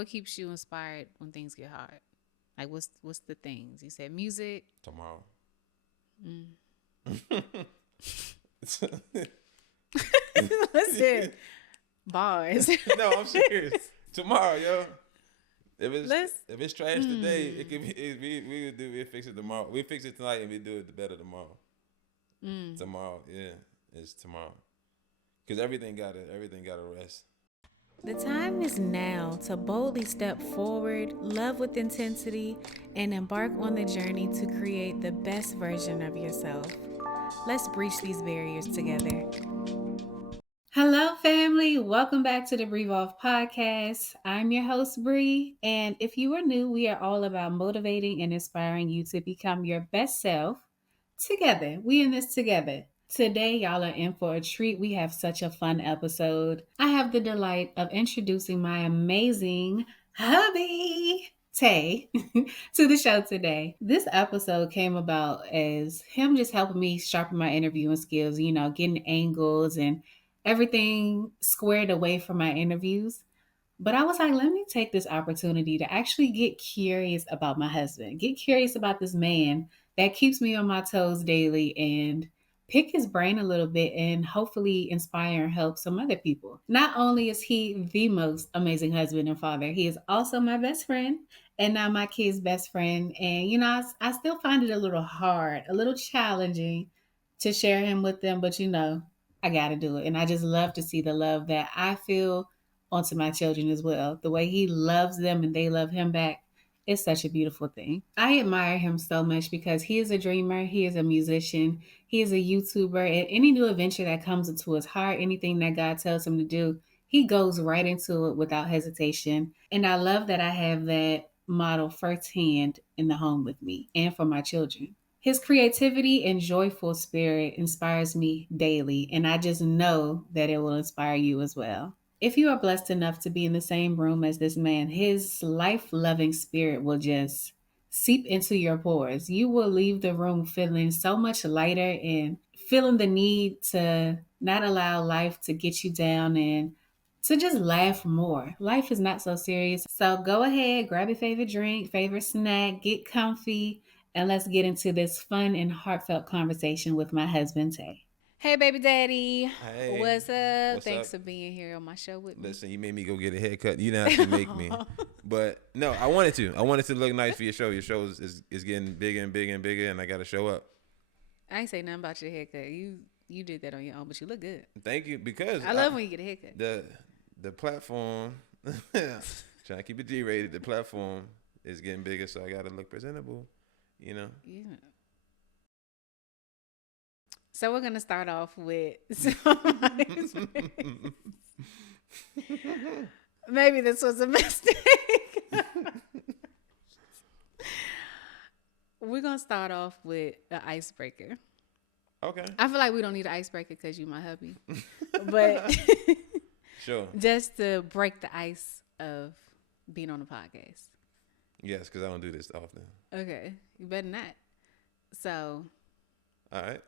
what keeps you inspired when things get hard? Like, what's the things? You said music. Tomorrow. Listen, bars. No, I'm serious. Tomorrow, yo. If it's trash today, it could be we fix it tomorrow. We fix it tonight and we do it better tomorrow. Tomorrow, yeah, it's tomorrow. Cause everything gotta rest. The time is now to boldly step forward, love with intensity, and embark on the journey to create the best version of yourself. Let's breach these barriers together. Hello, family. Welcome back to the BreEvolve Podcast. I'm your host, Bree. And if you are new, we are all about motivating and inspiring you to become your best self together. We in this together. Today, y'all are in for a treat. We have such a fun episode. I have the delight of introducing my amazing hubby, Tay, to the show today. This episode came about as him just helping me sharpen my interviewing skills, getting angles and everything squared away for my interviews. But I was like, let me take this opportunity to actually get curious about my husband, get curious about this man that keeps me on my toes daily and pick his brain a little bit and hopefully inspire and help some other people. Not only is he the most amazing husband and father, he is also my best friend and now my kid's best friend. And, I still find it a little hard, a little challenging to share him with them, but I got to do it. And I just love to see the love that I feel onto my children as well. The way he loves them and they love him back. It's such a beautiful thing. I admire him so much because he is a dreamer. He is a musician. He is a YouTuber. And any new adventure that comes into his heart, anything that God tells him to do, he goes right into it without hesitation. And I love that I have that model firsthand in the home with me and for my children. His creativity and joyful spirit inspires me daily. And I just know that it will inspire you as well. If you are blessed enough to be in the same room as this man, his life-loving spirit will just seep into your pores. You will leave the room feeling so much lighter and feeling the need to not allow life to get you down and to just laugh more. Life is not so serious. So go ahead, grab your favorite drink, favorite snack, get comfy, and let's get into this fun and heartfelt conversation with my husband, Tay. Hey, baby daddy. Hey, what's up? what's Thanks up? for being here on my show with me. Listen, you made me go get a haircut. You didn't have to make me, but no, I wanted to. I wanted to look nice for your show. Your show is getting bigger and bigger and bigger, and I got to show up. I ain't say nothing about your haircut. You did that on your own, but you look good. Thank you, because I love when you get a haircut. The platform, trying to keep it G-rated. The platform is getting bigger, so I got to look presentable. Yeah. So we're gonna start off with maybe this was a mistake. We're gonna start off with an icebreaker. Okay. I feel like we don't need an icebreaker because you my hubby, but sure. Just to break the ice of being on a podcast. Yes, because I don't do this often. Okay, you better not. So. All right.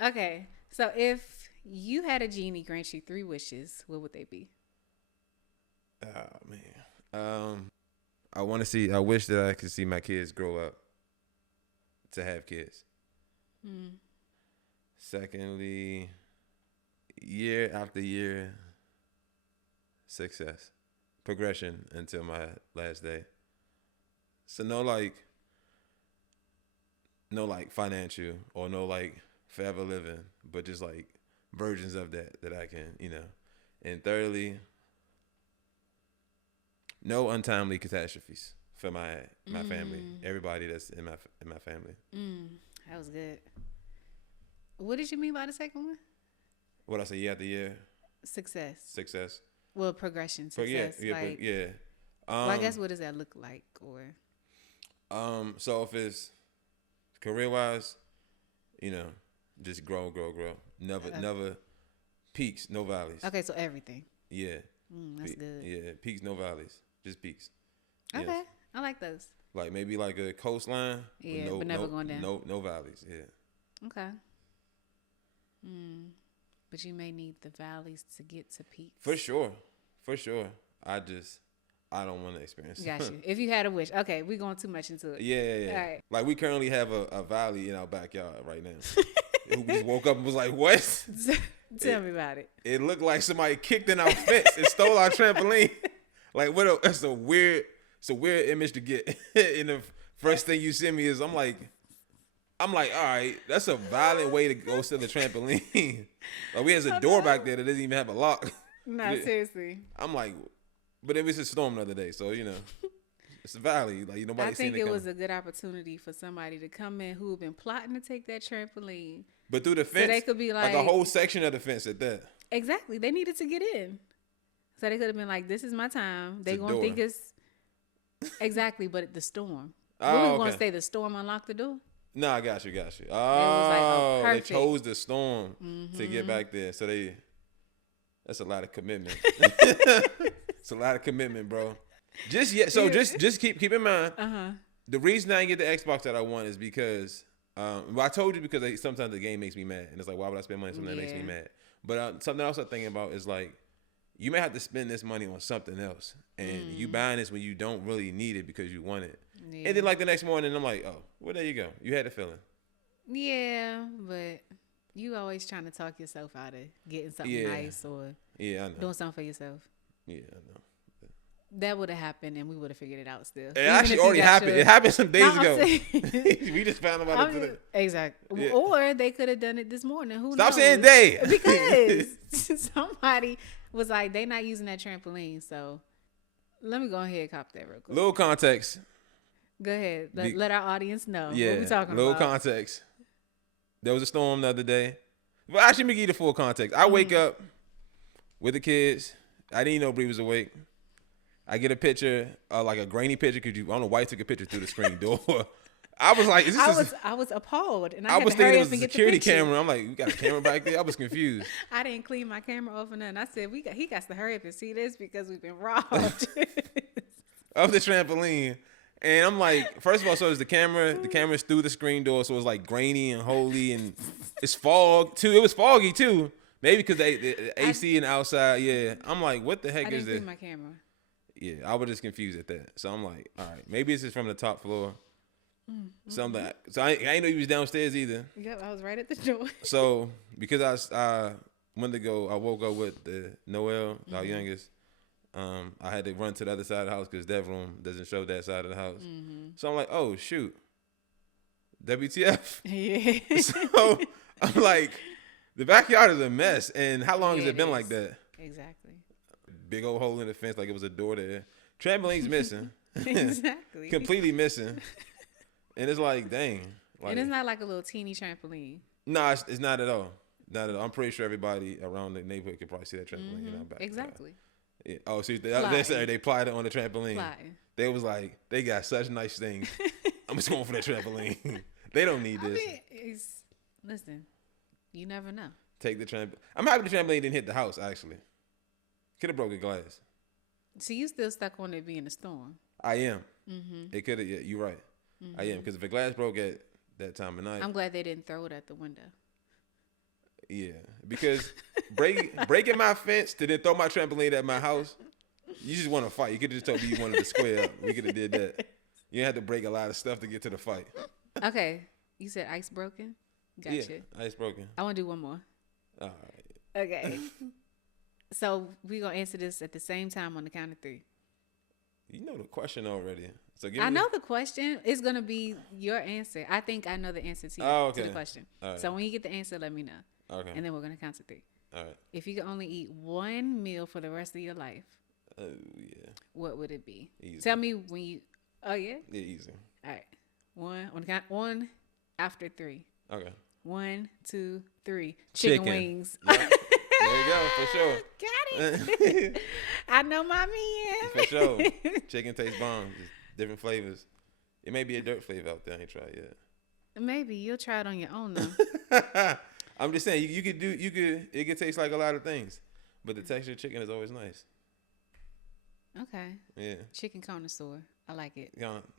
Okay, so if you had a genie grant you 3 wishes, what would they be? Oh man, I wish that I could see my kids grow up to have kids. Secondly, year after year, success, progression until my last day. So no financial or no forever living, but just versions of that I can, And thirdly, no untimely catastrophes for my family, everybody that's in my family. That was good. What did you mean by the second one? What I say, year after year? Success. Well, progression, success. Yeah. Well, I guess what does that look like, or? So if it's career-wise, just grow. Never peaks, no valleys. Okay, so everything. Yeah. That's good. Yeah, peaks, no valleys, just peaks. Okay, yes. I like those. Maybe a coastline. Yeah, but never going down. No valleys. Yeah. Okay. But you may need the valleys to get to peaks. For sure. I don't want to experience it. Got you. If you had a wish. Okay, we're going too much into it. Yeah. All right. Like, we currently have a valley in our backyard right now. We just woke up and was like, what? Tell me about it. It looked like somebody kicked in our fence and stole our trampoline. Like, that's a weird image to get. And the first thing you send me is, I'm like, all right, that's a violent way to go steal the trampoline. Like, we has a door back there that doesn't even have a lock. No, seriously. I'm like, but it was a storm the other day, so it's a valley. Like, nobody. I think it was a good opportunity for somebody to come in who had been plotting to take that trampoline. But through the fence, so they could be like a whole section of the fence at that. Exactly, they needed to get in, so they could have been like, "This is my time." They gonna think it's exactly, but the storm. We gonna say the storm unlocked the door. No, I got you. Oh, they chose the storm to get back there. So that's a lot of commitment. It's a lot of commitment, bro. Just keep in mind. The reason I didn't get the Xbox that I want is because, I told you because sometimes the game makes me mad, and it's like, why would I spend money on something that makes me mad? But something else I'm thinking about is like, you may have to spend this money on something else, and you buying this when you don't really need it because you want it. Yeah. And then like the next morning, I'm like, oh, well, there you go. You had a feeling. Yeah, but you always trying to talk yourself out of getting something nice or doing something for yourself. Yeah, I know. That would have happened, and we would have figured it out still. It actually already happened. It happened some days ago. We just found about it today. Exactly. Yeah. Or they could have done it this morning. Who knows? Stop saying they. Because somebody was like, they not using that trampoline. So let me go ahead and cop that real quick. Little context. Go ahead. Let our audience know what we talking about. Little context. There was a storm the other day. Well, actually, let me give you the full context. I wake up with the kids. I didn't know Bree was awake. I get a picture, like a grainy picture, because I don't know why you took a picture through the screen door. I was like, I was appalled, and I was thinking it was a security camera. I'm like, we got a camera back there. I was confused. I didn't clean my camera off or nothing. I said, he got to hurry up and see this because we've been robbed of the trampoline. And I'm like, first of all, so is the camera. The camera's through the screen door, so it's like grainy and holy, and it's fog too. It was foggy too. Maybe because the AC and outside. Yeah, I'm like, what the heck is this? I didn't clean my camera. Yeah, I was just confused at that. So I'm like, all right, maybe this is from the top floor. Something. So I ain't know you was downstairs either. Yep, I was right at the door. So because I went to go, I woke up with Noel, our youngest. I had to run to the other side of the house because that room doesn't show that side of the house. So I'm like, oh shoot, WTF? Yeah. So I'm like, the backyard is a mess. And how long has it been like that? Exactly. Big old hole in the fence like it was a door there. Trampoline's missing. Exactly. Completely missing. And it's like, dang. And it's not like a little teeny trampoline. No, it's not at all. Not at all. I'm pretty sure everybody around the neighborhood could probably see that trampoline in our backyard. Exactly. Yeah. Oh, so they plied it on the trampoline. Plotting. They was like, they got such nice things. I'm just going for that trampoline. They don't need this. Listen, you never know. Take the trampoline. I'm happy the trampoline didn't hit the house, actually. Could have broken glass. So you still stuck on it being a storm? I am. It could have. Yeah, you're right. I am, because if a glass broke at that time of night, I'm glad they didn't throw it at the window. Yeah, because breaking my fence to then throw my trampoline at my house, you just want to fight. You could have just told me you wanted to square up. We could have did that. You had to break a lot of stuff to get to the fight. Okay, you said ice broken. Gotcha. Yeah, ice broken. I want to do one more. All right. Okay. So we're going to answer this at the same time on the count of 3. You know the question already. So I know the question. It's going to be your answer. I think I know the answer to the question. Right. So when you get the answer, let me know. Okay. And then we're going to count to 3. All right. If you could only eat one meal for the rest of your life, what would it be? Easy. Tell me when you... Oh, yeah? Yeah, easy. All right. One after 3. Okay. 1, 2, 3. Chicken wings. Yep. There you go, for sure. Got it. I know my man. For sure. Chicken tastes bomb. Just different flavors. It may be a dirt flavor out there. I ain't tried yet. Maybe you'll try it on your own though. I'm just saying it could taste like a lot of things, but the texture of chicken is always nice. Okay. Yeah. Chicken connoisseur. I like it.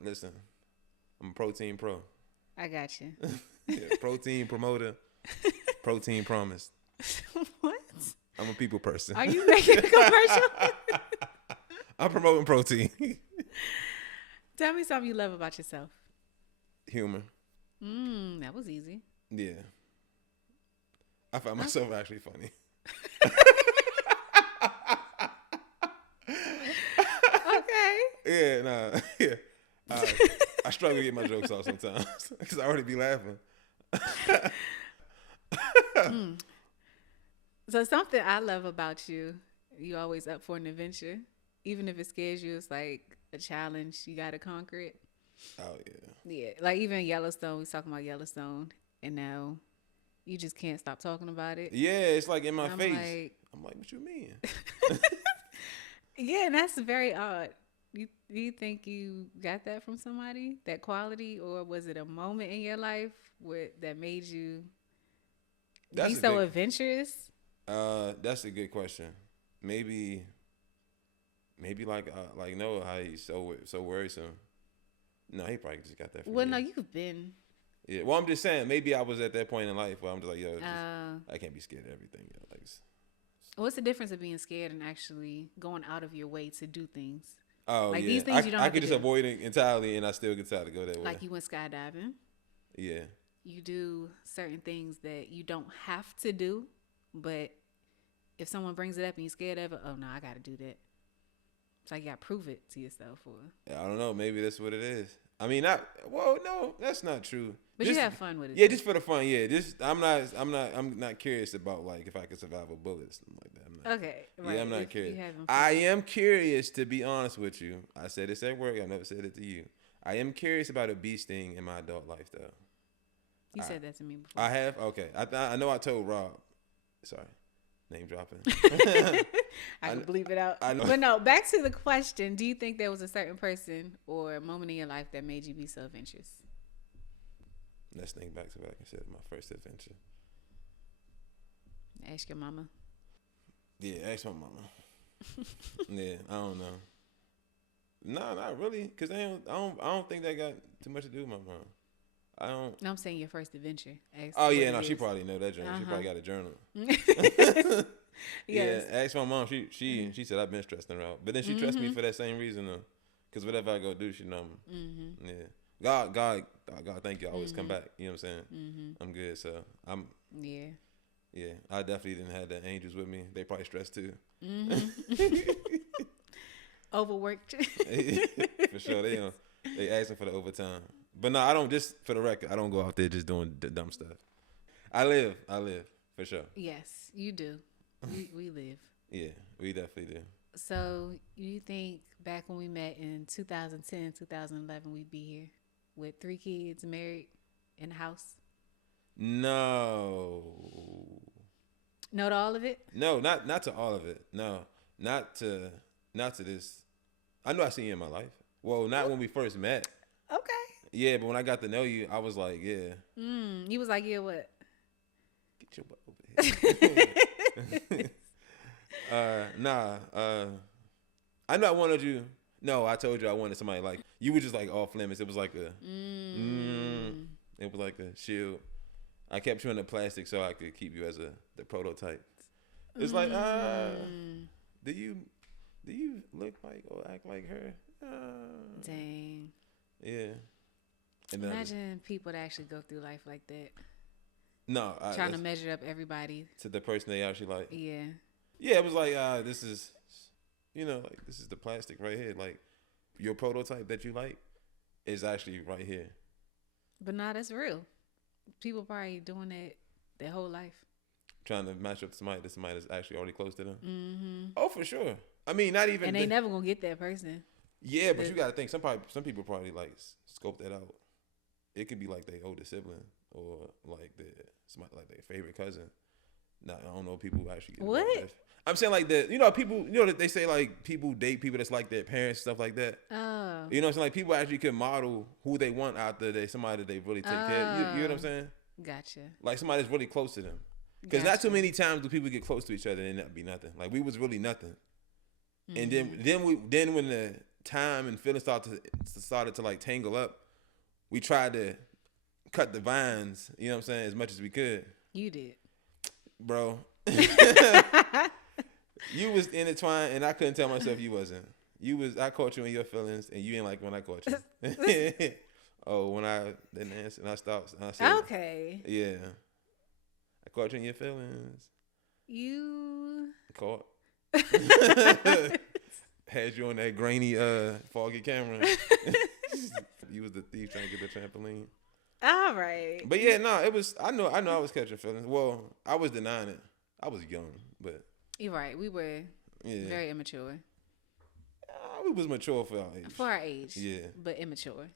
Listen, I'm a protein pro. I got you. Yeah, protein promoter. Protein promised. What? I'm a people person. Are you making a commercial? I'm promoting protein. Tell me something you love about yourself. Humor. That was easy. Yeah. I find myself actually funny. Okay. Yeah, nah. Yeah. I struggle to get my jokes off sometimes because I already be laughing. So something I love about you, you always up for an adventure. Even if it scares you, it's like a challenge. You got to conquer it. Oh, yeah. Yeah. Like even Yellowstone, we was talking about Yellowstone, and now you just can't stop talking about it. Yeah, it's like in my face. I'm like, what you mean? Yeah, and that's very odd. Do you think you got that from somebody, that quality, or was it a moment in your life that made you be so adventurous? That's a good question. Maybe like Noah, how he's so worrisome. No, he probably just got that from Well, you. no, you've been. Yeah, well, I'm just saying, maybe I was at that point in life where I'm just like, yo, I can't be scared of everything. Yo. Like, what's the difference of being scared and actually going out of your way to do things? Oh, like yeah. These things you don't I have could to just do. avoid it entirely, and I still get tired to go that way. Like you went skydiving. Yeah. You do certain things that you don't have to do, but if someone brings it up and you're scared of it, oh no, I got to do that. So you got to prove it to yourself. I don't know. Maybe that's what it is. I mean, no, that's not true. But you have fun with it. Yeah, just for the fun. Yeah, I'm not curious about like if I could survive a bullet or something like that. Okay. Right. Yeah, I'm not curious. I am curious, to be honest with you. I said this at work. I never said it to you. I am curious about a bee sting in my adult life, though. You said that to me before. I have? Okay. I know I told Rob. Sorry. Name dropping. I can bleep it out. But no, back to the question. Do you think there was a certain person or a moment in your life that made you be so adventurous? Let's think back to what I can say my first adventure. Ask your mama. Yeah, ask my mama. Yeah, I don't know. No, not really, because I don't think that got too much to do with my mom. I don't. No, I'm saying your first adventure. She probably know that journal. She probably got a journal. Yes. Yeah, ask my mom. She said I've been stressing her out, but then she trusts me for that same reason though, because whatever I go do, she know me. Yeah. God, thank you. I always come back. You know what I'm saying? I'm good. So I'm. Yeah. Yeah, I definitely didn't have the angels with me. They probably stressed too. Overworked. For sure, they asking for the overtime. But no, I don't. Just for the record, I don't go out there just doing the dumb stuff. I live for sure. Yes, you do. We live. Yeah, we definitely do. So you think back when we met in 2010, 2011, we'd be here with 3 kids, married, in the house? No. No to all of it? No, not to all of it. No, not to this. I know I seen you in my life. Well, not when we first met. Okay. Yeah, but when I got to know you, I was like, yeah. You was like, yeah, what? Get your butt over here. I know I wanted you. No, I told you I wanted somebody like you. Were just like off limits. It was like a. It was like a shield. I kept you in the plastic so I could keep you as the prototype. It's like, do you look like or act like her? Dang. Yeah. And imagine people that actually go through life like that. No, trying to measure up everybody to the person they actually like. Yeah. Yeah, it was like, this is, like this is the plastic right here. Like your prototype that you like is actually right here. But nah, that's real. People probably doing that their whole life. Trying to match up to somebody that's actually already close to them. Mm-hmm. Oh, for sure. I mean, not even. And they never gonna get that person. Yeah, but you gotta think. Some people probably like scope that out. It could be like their older sibling or like somebody like their favorite cousin. Nah, I don't know people who actually get what. I'm saying like people. That they say like people date people that's like their parents, stuff like that. Oh. You know what I'm saying? Like people actually can model who they want after somebody that they really take care of. You know what I'm saying? Gotcha. Like somebody that's really close to them. Because not too many times do people get close to each other and that be nothing. Like we was really nothing. Mm-hmm. And then when the time and feelings started to like tangle up, we tried to cut the vines, you know what I'm saying, as much as we could. You did. Bro, You was intertwined, and I couldn't tell myself you wasn't. I caught you in your feelings, and you ain't like when I caught you. Oh, when I didn't answer, and I stopped. And I said, okay. Yeah. I caught you in your feelings. You caught. Had you on that grainy, foggy camera. You was the thief trying to get the trampoline. All right. But yeah, no, it was. I know. I was catching feelings. Well, I was denying it. I was young, but you're right. We were very immature. We was mature for our age. For our age. Yeah. But immature.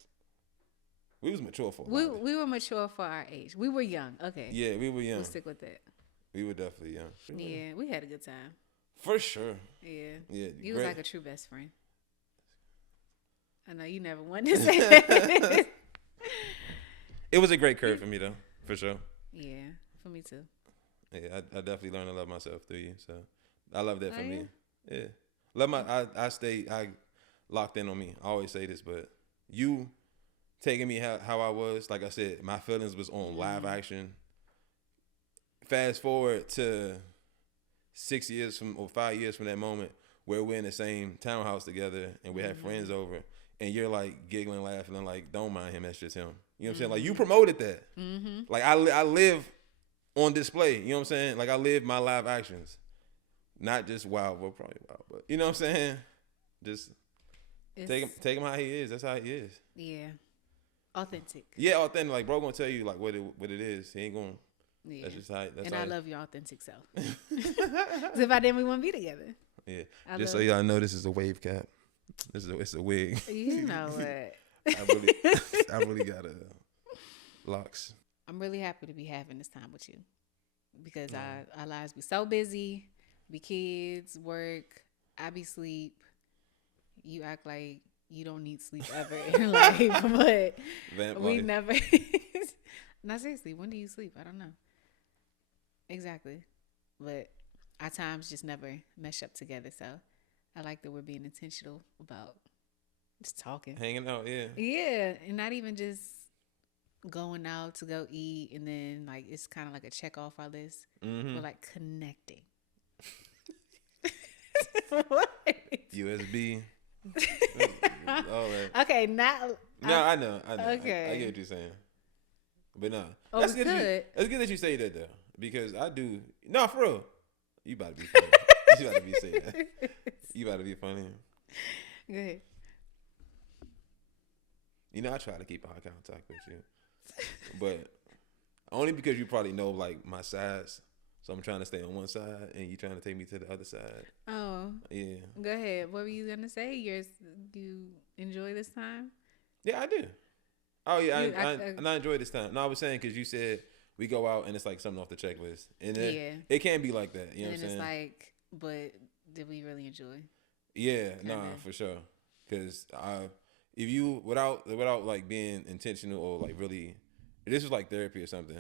We was mature for. We were mature for our age. We were young. Okay. Yeah, we were young. We'll stick with that. We were definitely young. Yeah, we had a good time. For sure. Yeah. Yeah. You was like a true best friend. I know you never wanted to say that. It was a great curve for me though, for sure. Yeah, for me too. Yeah, I definitely learned to love myself through you. So I love that for me. Yeah. Love I locked in on me. I always say this, but you taking me how I was, like I said, my feelings was on live action. Fast forward to 5 years from that moment where we're in the same townhouse together and we have friends over and you're like giggling, laughing and like, don't mind him, that's just him. You know what I'm saying? Like you promoted that. Like I live on display. You know what I'm saying? Like I live my live actions. Not just wild, well, probably wild, but you know what I'm saying? Just take him how he is. That's how he is. Yeah. Authentic. Yeah, authentic. Like bro gonna tell you like what it is. He ain't gonna. Yeah. That's just how. I love your authentic self. Because if I didn't, we wouldn't be together. Yeah. Just so y'all know, this is a wave cap. It's a wig. You know what? I really got locks. I'm really happy to be having this time with you because our lives be so busy. Be kids, work, I be sleep. You act like you don't need sleep ever in life, but we never. Not seriously, when do you sleep? I don't know. Exactly. But our times just never mesh up together. So I like that we're being intentional about just talking. Hanging out, yeah. Yeah. And not even just going out to go eat and then like it's kind of like a check off our list. We're like connecting. What? USB. All that. Okay, not. No, I know. Okay. I get what you're saying. But no. That's good. That's good that you say that though. Because I do. No, for real. You about to be funny. You about to be saying that. You about to be funny. Go ahead. You know, I try to keep eye contact with you. But only because you probably know like my sides. So I'm trying to stay on one side and you trying to take me to the other side. Oh. Yeah. Go ahead. What were you going to say? You enjoy this time? Yeah, I do. Oh, yeah. I enjoy this time. No, I was saying because you said we go out and it's like something off the checklist. And it can't be like that. You know what I'm saying? And it's like, but did we really enjoy? Yeah, for sure. Because if you, without like being intentional or like really, this was like therapy or something.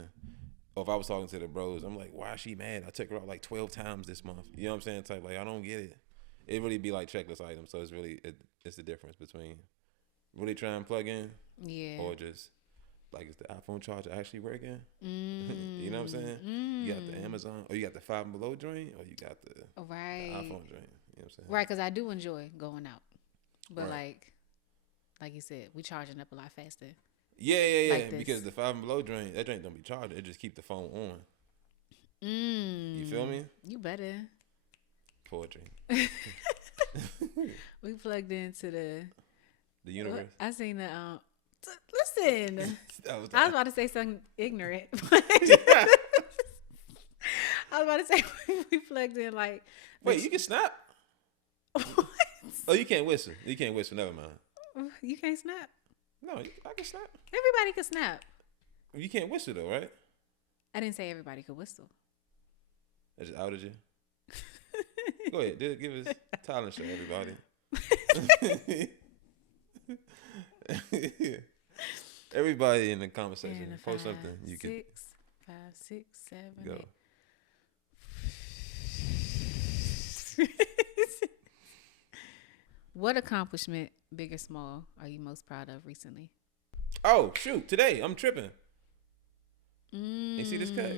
Or if I was talking to the bros, I'm like, why is she mad? I took her out like 12 times this month. You know what I'm saying? Type like, I don't get it. It really be like checklist items. So it's really, it's the difference between really trying to plug in or just like, is the iPhone charger actually working? You know what I'm saying? You got the Amazon or you got the 5 and below joint or you got the iPhone joint. You know what I'm saying? Right, because I do enjoy going out. But like you said, we charging up a lot faster. Yeah. Like because the 5 and below drain, that drain don't be charged. It just keep the phone on. You feel me? You better. Poetry. We plugged into the universe. I seen the listen. I was about to say something ignorant. I was about to say we plugged in like. Wait, you can snap? What? Oh, you can't whistle. You can't whistle. Never mind. You can't snap. No, I can snap. Everybody can snap. You can't whistle though, right? I didn't say everybody could whistle. I just outed you. Go ahead, give us talent show, everybody. Everybody in the conversation, post something. You can 5, 6, 7, go. 8. What accomplishment, big or small, are you most proud of recently? Oh, shoot. Today, I'm tripping. You see this cut?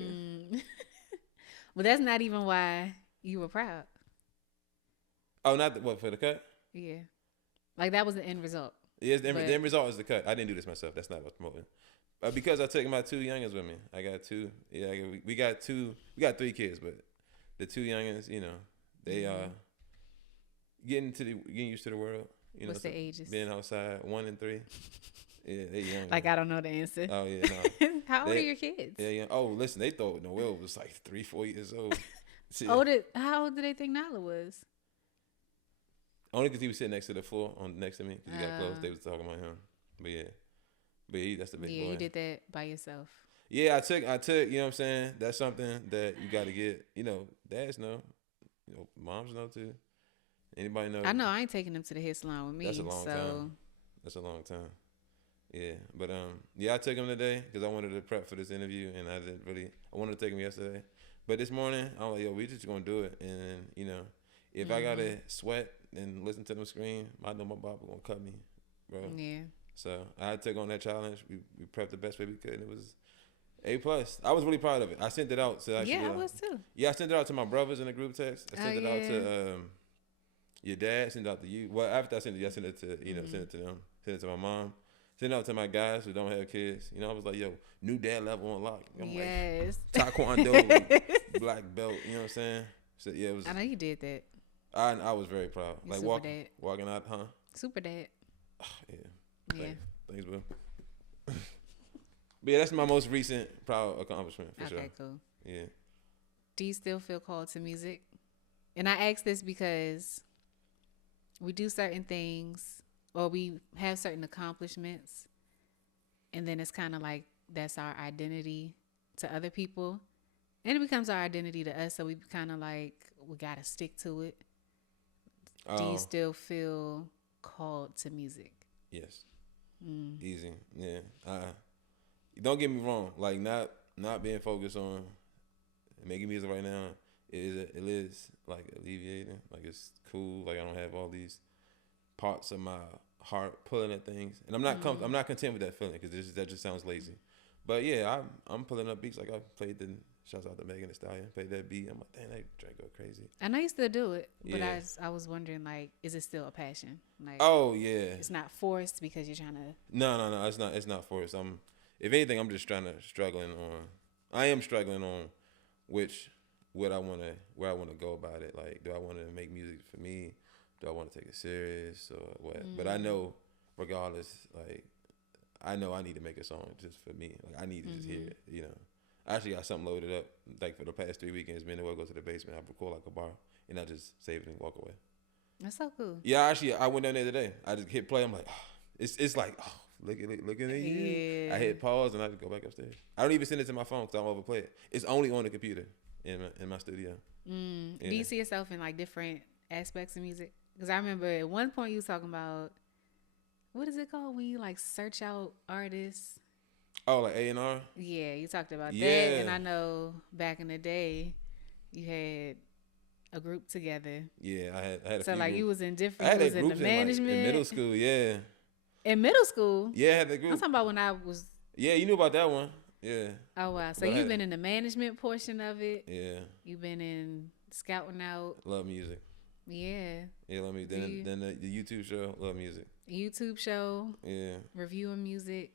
But that's not even why you were proud. Oh, not what, for the cut? Yeah. Like, that was the end result. Yes, the end result is the cut. I didn't do this myself. That's not what's promoting. Because I took my 2 youngins with me. I got 2. Yeah, we got 2. We got 3 kids, but the 2 youngins, you know, they getting used to the world. You know, what's the ages? Being outside, 1 and 3. Yeah, they young. Like, I don't know the answer. Oh yeah, no. How old are your kids? Yeah. Oh, listen, they thought Noel was like 3-4 years old. How old did they think Nala was? Only because he was sitting next to the floor next to me because he got close. They was talking about him, but that's the big boy. Yeah, you did that by yourself. Yeah, I took. You know what I'm saying? That's something that you got to get. You know, dads know. You know, moms know too. Anybody know? I know. I ain't taking them to the hair salon with me. That's a long time. That's a long time. Yeah, but I took him today because I wanted to prep for this interview, and I wanted to take him yesterday, but this morning I was like, yo, we just gonna do it, and you know, if I gotta sweat and listen to them scream, I know my Bob gonna cut me, bro. Yeah. So I took on that challenge. We prepped the best way we could, and it was A+. I was really proud of it. I sent it out to actually. Yeah, I was too. Yeah, I sent it out to my brothers in the group text. I sent it out to your dad. Sent it out to you. Well, after I sent it, I sent it to sent it to them. Sent it to my mom. Send out to my guys who don't have kids. You know, I was like, yo, new dad level unlocked. Yes. Like, Taekwondo, black belt. You know what I'm saying? So yeah, it was. I know you did that. I was very proud. You're like walking out, huh? Super dad. Yeah. Thanks, bro. But yeah, that's my most recent proud accomplishment for sure. Okay, cool. Yeah. Do you still feel called to music? And I ask this because we do certain things, or we have certain accomplishments, and then it's kind of like that's our identity to other people, and it becomes our identity to us. So we kind of like we gotta stick to it. Do you still feel called to music? Yes. Easy. Yeah. Don't get me wrong. Like not being focused on making music right now. It is like alleviating. Like it's cool. Like I don't have all these parts of my heart pulling at things, and I'm not I'm not content with that feeling because that just sounds lazy. But yeah, I'm pulling up beats. Like I played the shouts out to Megan Thee Stallion. Played that beat. I'm like, damn, that track go crazy. I know you still do it, but Yeah. I was wondering, like, is it still a passion? Like, Oh yeah. it's not forced because you're trying to. No. It's not forced. If anything, I'm just I am struggling on where I want to go about it. Like, do I want to make music for me? Do I want to take it serious or what? But I know, regardless, like, I know I need to make a song just for me. Like, I need to just hear it, you know. I actually got something loaded up. Like, for the past 3 weekends, me and Noel go to the basement, I record like a bar, and I just save it and walk away. That's so cool. Yeah, actually, I went down there today. I just hit play. I'm like, oh, it's like, oh, looking at you. Yeah. I hit pause, and I just go back upstairs. I don't even send it to my phone because I don't overplay it. It's only on the computer in my studio. Yeah. Do you see yourself in, like, different aspects of music? Because I remember at one point you was talking about, what is it called when you like search out artists? Oh, like A&R? Yeah, you talked about that. And I know back in the day you had a group together. Yeah, I had a so few like groups. you was in different, I had you was in the groups management. in middle school, yeah. In middle school? Yeah, I had that group. I'm talking about when I was. Yeah, you knew about that one. Yeah. Oh, wow. So you've been in the management portion of it. Yeah. You've been in scouting out. Love music. Yeah. Yeah, love music. Then the YouTube show, love music. YouTube show. Yeah. Reviewing music,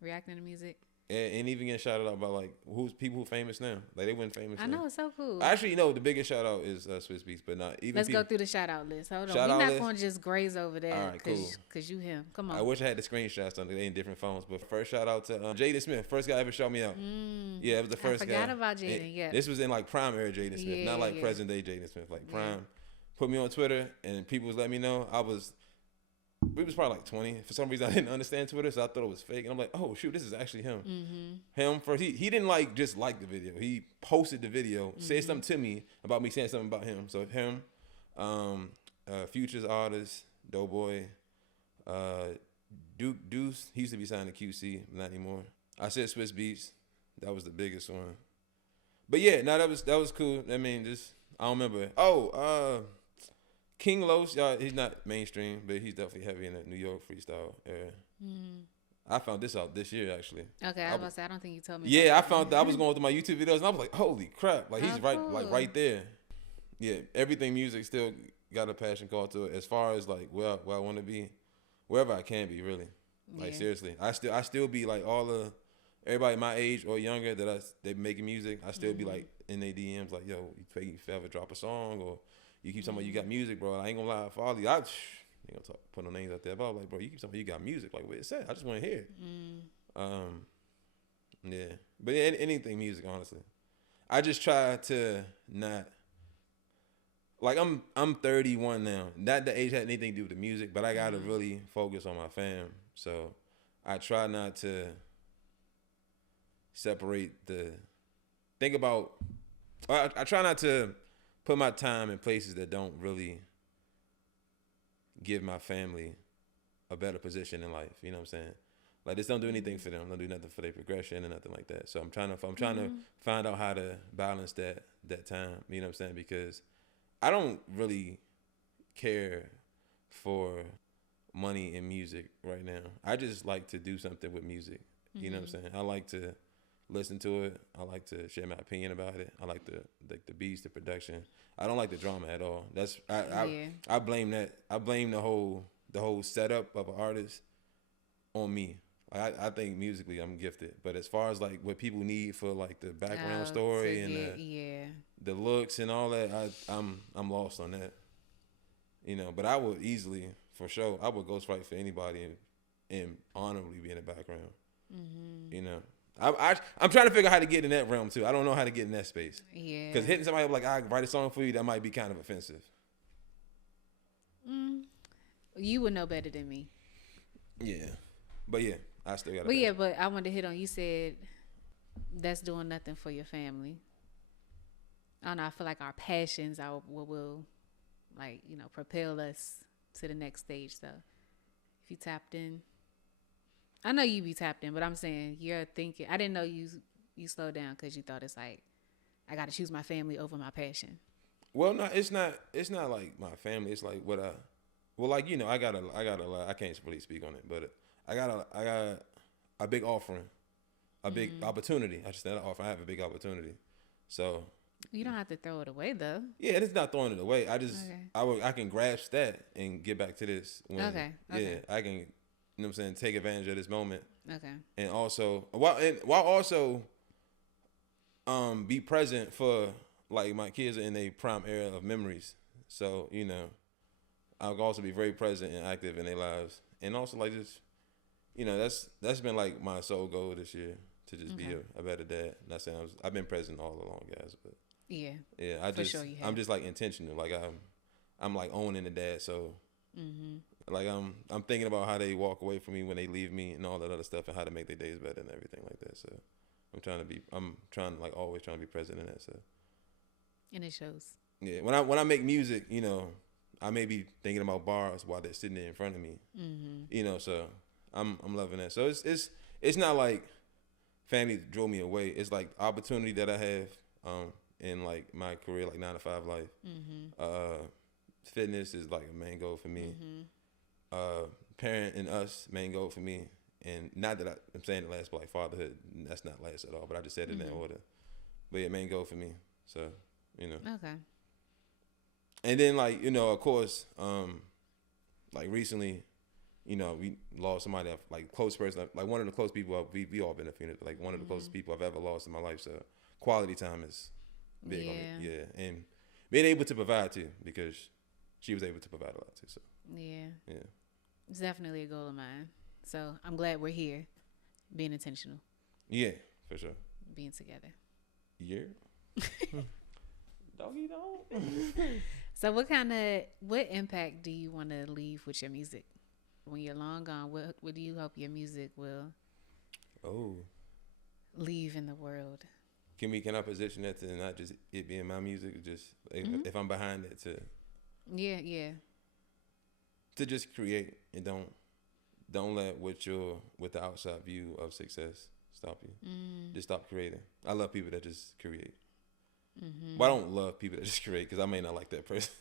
reacting to music. And even getting shouted out by like people who famous now. Like they weren't famous. I know, it's so cool. Actually, the biggest shout out is Swiss Beats, but not even. Let's go through the shout out list. Hold on, Shout we're out not list? going to just graze over that. All right, cool. Cause you him. Come on. I wish I had the screenshots on they in different phones. But first shout out to Jaden Smith, first guy ever showed me out. Yeah, it was the first guy. I forgot about Jaden. Yeah. This was in like prime era Jaden Smith, not like present day Jaden Smith, like prime. Put me on Twitter and people was letting me know we was probably like 20. For some reason, I didn't understand Twitter, so I thought it was fake. And I'm like, oh, shoot, this is actually him. Him first. He didn't just like the video. He posted the video, said something to me about me saying something about him. So him, Future's artist, Doughboy, Deuce, he used to be signed to QC, not anymore. I said Swiss Beats. That was the biggest one. But yeah, no, that was cool. I mean, I don't remember. Oh, King Los, y'all, he's not mainstream, but he's definitely heavy in the New York freestyle era. I found this out this year actually. Okay, I was about to say, I don't think you told me. Yeah, I found that. I was going through my YouTube videos and I was like, holy crap! Like he's cool. like right there. Yeah, everything music still got a passion call to it. As far as like where I want to be, wherever I can be, really. Like seriously, I still be like everybody my age or younger they making music. I still be like in their DMs like, yo, you ever drop a song or you keep talking about you got music, bro. I ain't gonna lie, for all these, I ain't gonna put no names out there, but I was like, bro, you keep talking about you got music, like what it said. I just want to hear it. Yeah, but yeah, anything music, honestly. I just try to not. Like I'm 31 now. Not the age had anything to do with the music, but I gotta really focus on my fam. So I try not to I try not to put my time in places that don't really give my family a better position in life. You know what I'm saying? Like this don't do anything for them. Don't do nothing for their progression and nothing like that. So I'm trying to find out how to balance that time. You know what I'm saying? Because I don't really care for money in music right now. I just like to do something with music. You know what I'm saying? I like to listen to it. I like to share my opinion about it. I like the beats, the production. I don't like the drama at all. I blame that. I blame the whole setup of an artist on me. I think musically I'm gifted, but as far as like what people need for like the background story and the looks and all that, I'm lost on that. You know, but I would easily, for sure, I would ghostwrite for anybody and honorably be in the background. You know, I'm trying to figure out how to get in that realm too. I don't know how to get in that space. Yeah, because hitting somebody up like I write a song for you, that might be kind of offensive. You would know better than me. Yeah, but yeah. I still got. But yeah, but I wanted to hit on. You said that's doing nothing for your family. I don't know. I feel like our passions are what will, like, you know, propel us to the next stage. So if you tapped in, I know you be tapped in, but I'm saying you're thinking. I didn't know you slowed down because you thought it's like I got to choose my family over my passion. Well, no, it's not. It's not like my family. It's like what I. Well, like you know, I got a lot. I can't really speak on it, but. I got a big offering, a big opportunity. I just said offer. I have a big opportunity, so you don't have to throw it away though. Yeah, it's not throwing it away. I just I can grasp that and get back to this. Okay. Yeah, I can. You know what I'm saying? Take advantage of this moment. Okay. And also while also be present for like my kids in a prime era of memories. So you know, I'll also be very present and active in their lives, and also like just. You know, that's been like my sole goal this year to just be a better dad. Not saying I've been present all along, guys, but yeah, I'm just like intentional. Like I'm like owning the dad. So like I'm thinking about how they walk away from me when they leave me and all that other stuff and how to make their days better and everything like that. So I'm trying to like always trying to be present in that. So and it shows. Yeah, when I make music, you know, I may be thinking about bars while they're sitting there in front of me. You know, so. I'm loving that. So it's not like family drove me away. It's like opportunity that I have in like my career, like 9-to-5 life. Fitness is like a main goal for me. Parent and us main goal for me. And not that I'm saying it last, but like fatherhood, that's not last at all. But I just said it in that order. But yeah, main goal for me. So you know. Okay. And then like you know, of course, like recently. You know, we lost somebody that, like close person, like one of the close people we all been a funeral, like one of the closest people I've ever lost in my life. So quality time is big on me. Yeah, and being able to provide too, because she was able to provide a lot too. So yeah, it's definitely a goal of mine. So I'm glad we're here, being intentional. Yeah, for sure. Being together. Yeah. Doggy dog. So what impact do you want to leave with your music? When you're long gone, what do you hope your music will leave in the world? Can I position that to not just it being my music, just if I'm behind it to to just create and don't let what the outside view of success stop you. Just stop creating. I love people that just create. Well, I don't love people that just create because I may not like that person.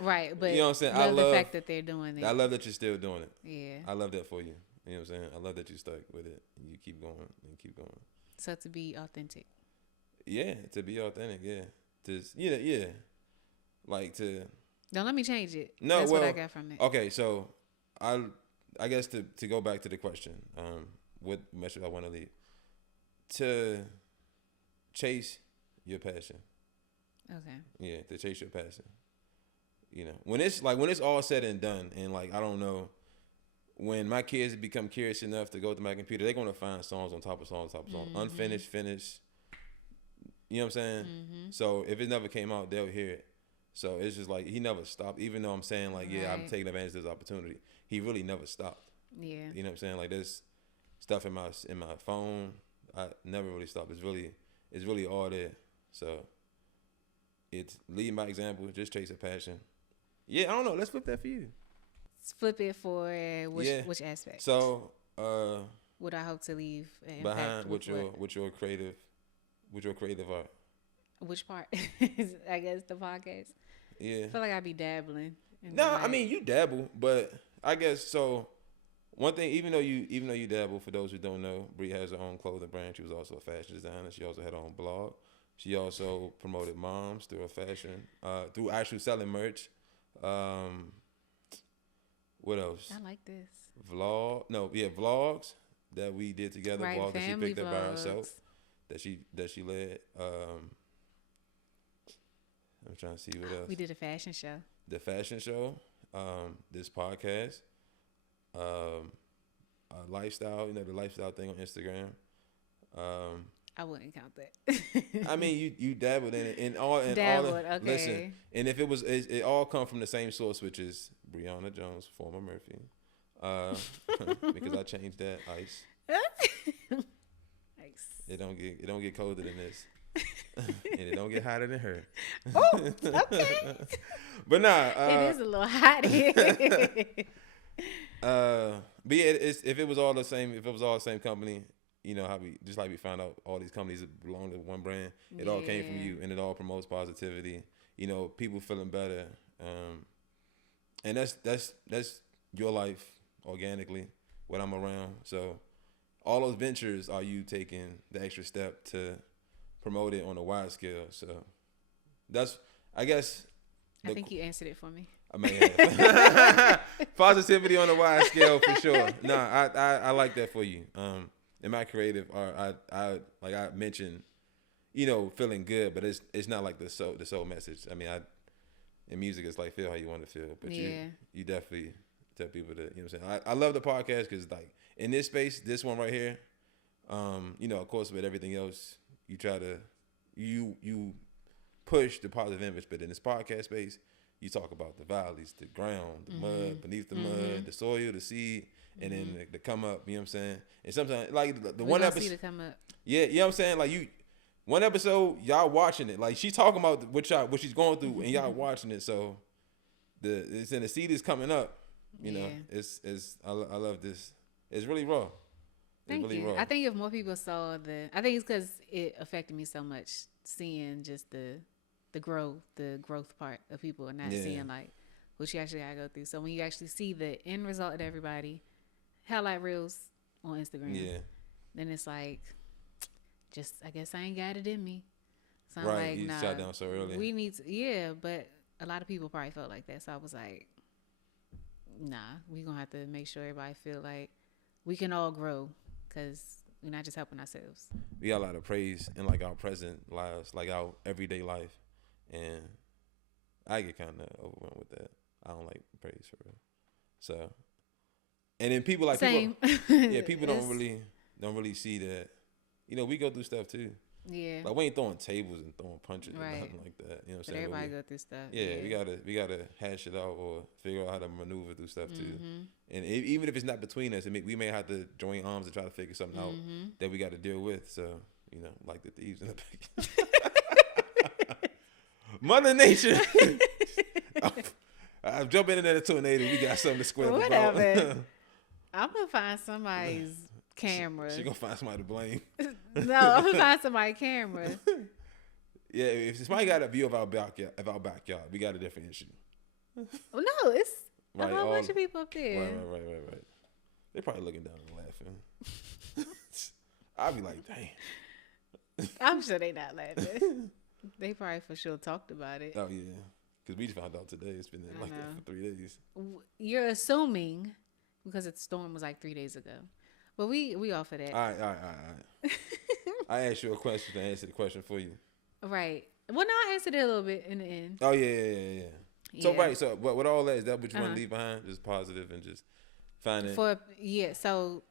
Right, but you know what I'm saying? I love the fact that they're doing it. I love that you're still doing it. Yeah. I love that for you. You know what I'm saying? I love that you stuck with it and you keep going and keep going. So to be authentic. Yeah, to be authentic. Yeah, yeah. Like to. Don't let me change it. No, that's well, what I got from it. Okay, so I guess to go back to the question, what message I want to leave, to chase your passion. Okay. Yeah, to chase your passion. You know, when it's all said and done, and like I don't know, when my kids become curious enough to go to my computer, they're gonna find songs on top of songs, unfinished, finished. You know what I'm saying? Mm-hmm. So if it never came out, they'll hear it. So it's just like he never stopped, even though I'm saying like, yeah, I'm taking advantage of this opportunity. He really never stopped. Yeah. You know what I'm saying? Like there's stuff in my phone. I never really stopped. It's really all there. So it's lead by example. Just chase a passion. Yeah, I don't know. Let's flip that for you. Let's flip it for which aspect? So what I hope to leave behind with your creative art. Which part? I guess the podcast. Yeah. I feel like I'd be dabbling. No, I mean you dabble, but I guess so. One thing, even though you dabble, for those who don't know, Bree has her own clothing brand. She was also a fashion designer. She also had her own blog. She also promoted moms through her fashion, through actually selling merch. What else? I like this. Vlogs that we did together. Right, vlogs that she picked up by herself. vlogs. That she led. I'm trying to see what else. We did a fashion show. The fashion show. This podcast. Lifestyle. You know, the lifestyle thing on Instagram. I wouldn't count that. I mean, you dabbled in it, Okay. Listen, and if it all come from the same source, which is Brianna Jones, former Murphy, because I changed that ice. Nice. It don't get colder than this, and it don't get hotter than her. Oh, okay. But nah, it is a little hot here. But yeah, if it was all the same company. You know how we found out all these companies that belong to one brand. It all came from you, and it all promotes positivity. You know, people feeling better, and that's your life organically when I'm around. So all those ventures are you taking the extra step to promote it on a wide scale. So that's, I guess. I think you answered it for me. I may have. Positivity on a wide scale for sure. Nah, I like that for you. In my creative art, I like I mentioned, you know, feeling good, but it's not like the soul message. I mean, in music, it's like feel how you want to feel, but you definitely tell people that, you know what I'm saying. I love the podcast because like in this space, this one right here, you know, of course with everything else, you try to you push the positive image, but in this podcast space, you talk about the valleys, the ground, the mud, beneath the mud, the soil, the seed. And then the come up, you know what I'm saying? And sometimes, like, the one episode. See the come up. Yeah, you know what I'm saying? Like, one episode, y'all watching it. Like, she's talking about what she's going through, and y'all watching it. So, the seed is coming up. You know, I love this. It's really raw. Thank you. Raw. I think if more people saw I think it's because it affected me so much, seeing just the growth part of people and not seeing, like, what you actually gotta go through. So, when you actually see the end result of everybody, highlight reels on Instagram. Then it's like, just I guess I ain't got it in me. So I'm like, you shot down so early. We need to, but a lot of people probably felt like that. So I was like, nah, we gonna have to make sure everybody feel like we can all grow because we're not just helping ourselves. We got a lot of praise in like our present lives, like our everyday life, and I get kind of overwhelmed with that. I don't like praise for real. So. And then people like Same. People don't really see that. You know, we go through stuff too. Yeah. Like we ain't throwing tables and throwing punches or nothing like that. You know what I'm saying? Everybody go through stuff. Yeah, we gotta hash it out or figure out how to maneuver through stuff too. And even if it's not between us, we may have to join arms and try to figure something out that we got to deal with. So you know, like the thieves in the back. Mother Nature. I'm jumping into the tornado. We got something to square about. I'm gonna find somebody's camera. She gonna find somebody to blame. No, I'm gonna find somebody's camera. Yeah, if somebody got a view of our backyard, we got a different issue. No, it's a whole bunch of people up there. Right. They probably looking down and laughing. I'll be like, dang. I'm sure they not laughing. They probably for sure talked about it. Oh, yeah. Because we just found out today. It's been like that for 3 days. You're assuming because the storm was like 3 days ago. But we off of that. All right. I asked you a question to answer the question for you. Right. Well, no, I answered it a little bit in the end. Oh, yeah. So, right. So, but with all that, is that what you want to leave behind? Just positive and just find it? So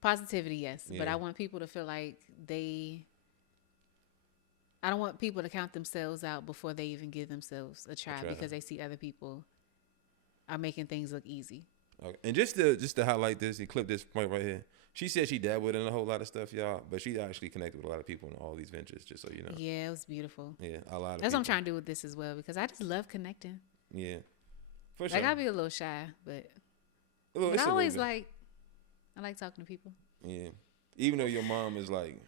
positivity, yes. Yeah. But I want people to feel like I don't want people to count themselves out before they even give themselves a try because they see other people are making things look easy. Okay. And just to highlight this and clip this point right here, she said she dabbled in a whole lot of stuff, y'all, but she actually connected with a lot of people in all these ventures, just so you know. Yeah, it was beautiful. Yeah, a lot of That's what I'm trying to do with this as well because I just love connecting. Yeah, for sure. Like, I'd be a little shy, but I always I like talking to people. Yeah, even though your mom is like,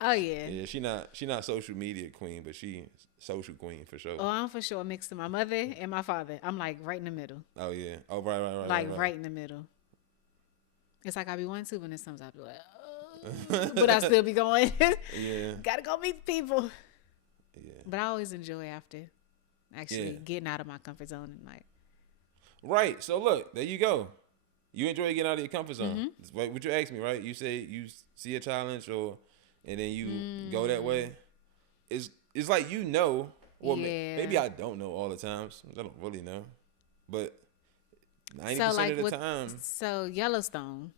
oh yeah, yeah, she not social media queen, but she social queen for sure. Oh, I'm for sure mixed to my mother and my father. I'm like right in the middle. Oh yeah. Oh right. Like right in the middle. It's like I be wanting to, but then sometimes I be like, oh, but I still be going. Yeah. Gotta go meet people. Yeah. But I always enjoy after actually getting out of my comfort zone and like. Right. So look, there you go. You enjoy getting out of your comfort zone. Mm-hmm. What you asked me, right? You say you see a challenge and then you go that way. It's like or maybe I don't know all the times. I don't really know. But 90% of the time. So Yellowstone.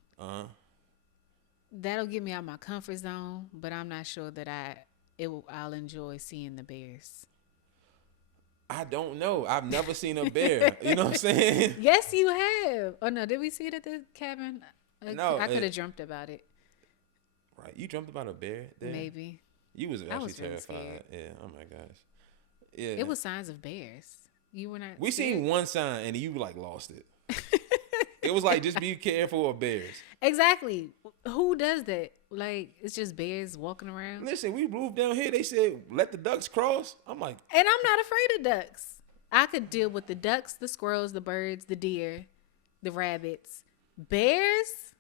That'll get me out of my comfort zone, but I'm not sure that I'll enjoy seeing the bears. I don't know. I've never seen a bear. You know what I'm saying? Yes, you have. Oh no, did we see it at the cabin? No, I could have dreamt about it. Right, you dreamt about a bear there? Maybe. You was actually terrified. Really yeah. Oh my gosh. Yeah. It was signs of bears. You were not. We seen one sign and you like lost it. It was like just be careful of bears. Exactly. Who does that? Like it's just bears walking around. Listen, we moved down here. They said let the ducks cross. I'm like, and I'm not afraid of ducks. I could deal with the ducks, the squirrels, the birds, the deer, the rabbits. Bears?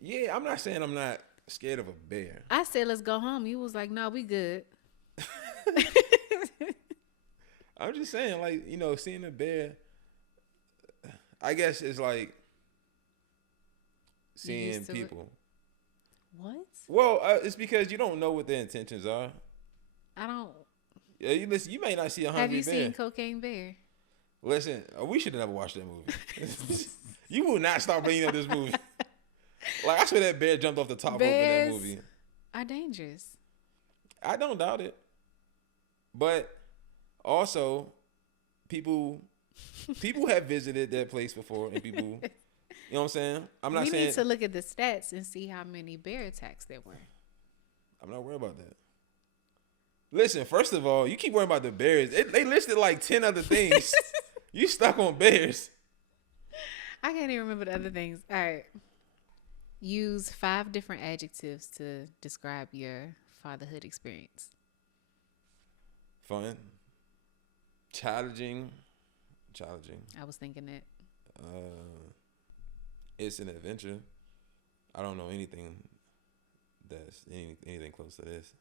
Yeah, I'm not saying I'm not scared of a bear. I said let's go home. You was like, no, we good. I'm just saying, like, seeing a bear, I guess it's like seeing people. What? Well, it's because you don't know what their intentions are. I don't. Yeah, you may not see a hungry bear. Have you seen Cocaine Bear? Listen, we should have never watched that movie. You will not stop bringing up this movie. Like, I swear that bear jumped off the top rope in that movie. Are dangerous. I don't doubt it. But also, people have visited that place before, and people, you know what I'm saying? We need to look at the stats and see how many bear attacks there were. I'm not worried about that. Listen, first of all, you keep worrying about the bears. They listed like 10 other things. You stuck on bears. I can't even remember the other things. All right. Use 5 different adjectives to describe your fatherhood experience. Fun. Challenging. I was thinking that. It's an adventure. I don't know anything that's anything close to this.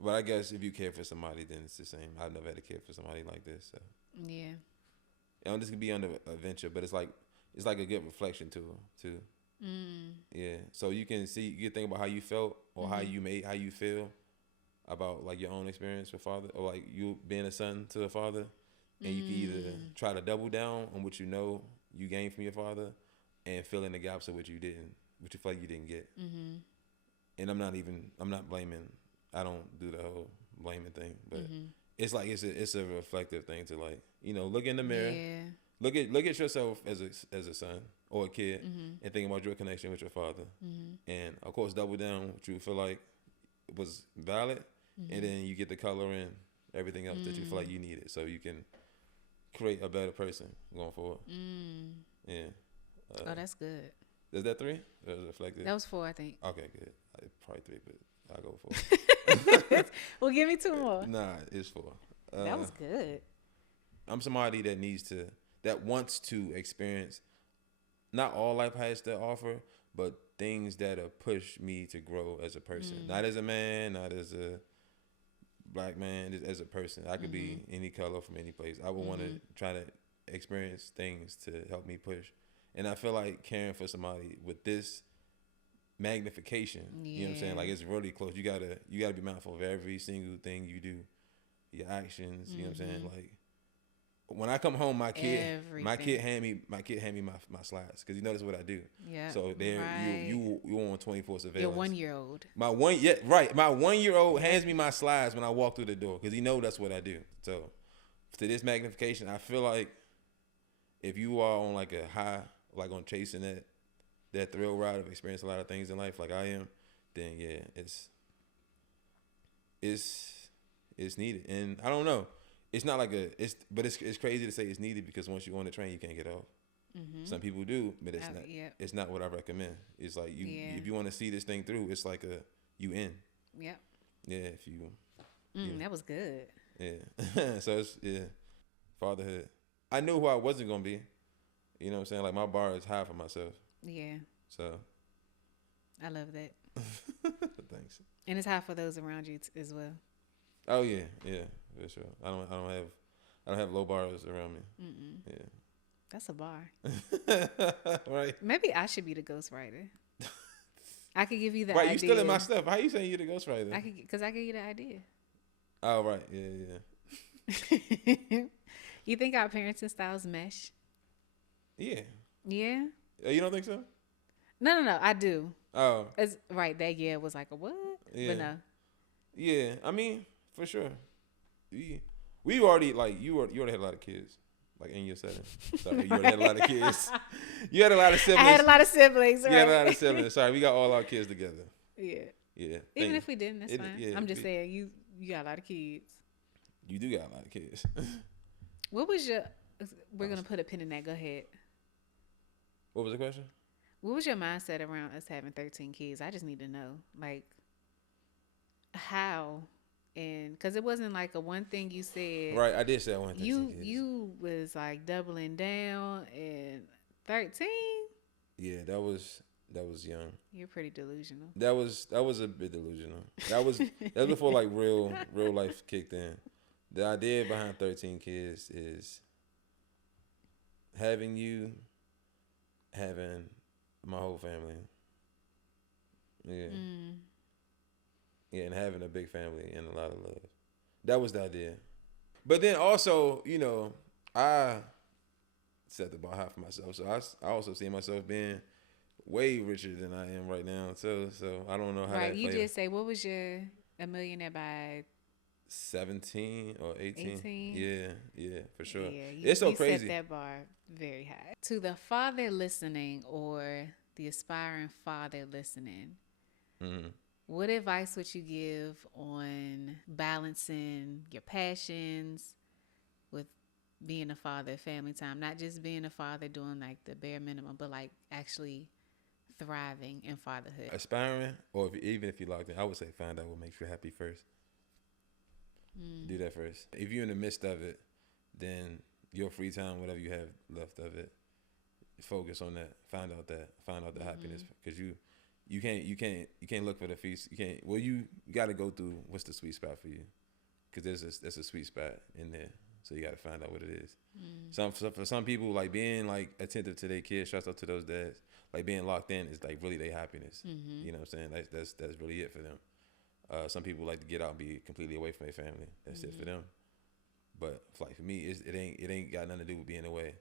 But I guess if you care for somebody, then it's the same. I've never had to care for somebody like this. So. Yeah. This could be under adventure, but it's like a good reflection tool too. Yeah. So you can think about how you felt or how you feel about like your own experience with father, or like you being a son to a father, and you can either try to double down on what you gained from your father, and fill in the gaps of what you feel like you didn't get. And I'm not blaming. I don't do the whole blaming thing, but it's like it's a reflective thing to like look in the mirror, look at yourself as a son or a kid, and think about your connection with your father, and of course double down what you feel like was valid, and then you get the color and everything else that you feel like you needed, so you can create a better person going forward. Yeah. Oh, that's good. Is that 3? Or is it reflective? That was 4, I think. Okay, good. Probably 3, but I'll go 4. Well, give me 2 more. Nah, it's 4. That was good. I'm somebody that needs to. that wants to experience. Not all life has to offer, but things that push me to grow as a person, not as a man, not as a black man, just as a person. I could be any color from any place. I would want to try to experience things to help me push. And I feel like caring for somebody with this magnification, you know what I'm saying? Like, it's really close. You gotta be mindful of every single thing you do, your actions. You know what I'm saying? Like, when I come home, my kid hand me my slides, because that's what I do. Yeah. So there, you on 24 surveillance. Your 1-year-old. My 1-year-old hands me my slides when I walk through the door, because that's what I do. So to this magnification, I feel like if you are on like a high, like on chasing that thrill ride of experiencing a lot of things in life, like I am, then yeah, it's needed. And I don't know. It's not like but it's crazy to say it's needed, because once you on the train, you can't get off. Some people do, but it's not. Yep. It's not what I recommend. It's like if you want to see this thing through, it's like you in. Yep. Yeah. If you. That was good. Yeah. So it's fatherhood. I knew who I wasn't gonna be. You know what I'm saying? Like, my bar is high for myself. Yeah. So. I love that. Thanks. And it's high for those around you as well. Oh yeah, for sure. I don't have low bars around me. Yeah. That's a bar. Right. Maybe I should be the ghostwriter. I could give you the idea. Right, you stealing my stuff. How you saying you the ghostwriter? Because I give you the idea. Oh, right. Yeah. You think our parenting styles mesh? Yeah. Yeah? You don't think so? No. I do. Oh. It's right. That was like a what? Yeah. But no. Yeah. I mean, for sure. We already, like, you already had a lot of kids, like, in your setting. Sorry, you already had a lot of kids. You had a lot of siblings. I had a lot of siblings, right? You had a lot of siblings. Sorry, we got all our kids together. Yeah. Yeah. Even if we didn't, that's fine. Yeah, I'm just saying, you got a lot of kids. You do got a lot of kids. What was we're going to put a pin in that. Go ahead. What was the question? What was your mindset around us having 13 kids? I just need to know, like, how, and because it wasn't like a one thing you said. Right, I did say I wanted 13 kids. You was like doubling down, and 13? Yeah, that was young. You're pretty delusional. That was a bit delusional. That was before like real life kicked in. The idea behind 13 kids is having my whole family. Yeah. Yeah, and having a big family and a lot of love. That was the idea. But then also, I set the bar high for myself. So I also see myself being way richer than I am right now. So I don't know how that you did say, what was your a millionaire by 17 or 18? 18? Yeah, for sure. Yeah, it's so crazy. You set that bar very high. To the father listening, or the aspiring father listening, what advice would you give on balancing your passions with being a father, family time? Not just being a father doing like the bare minimum, but like actually thriving in fatherhood. Aspiring, or even if you're locked in, I would say find out what makes you happy first. Do that first. If you're in the midst of it, then your free time, whatever you have left of it, focus on that. Find out the happiness, because you can't look for the feast. You got to go through what's the sweet spot for you, because there's a sweet spot in there. So you got to find out what it is. For some people, like being like attentive to their kids, shouts out to those dads. Like being locked in is like really their happiness. You know what I'm saying? That's really it for them. Some people like to get out and be completely away from their family. That's it for them. But like for me, it ain't got nothing to do with being away.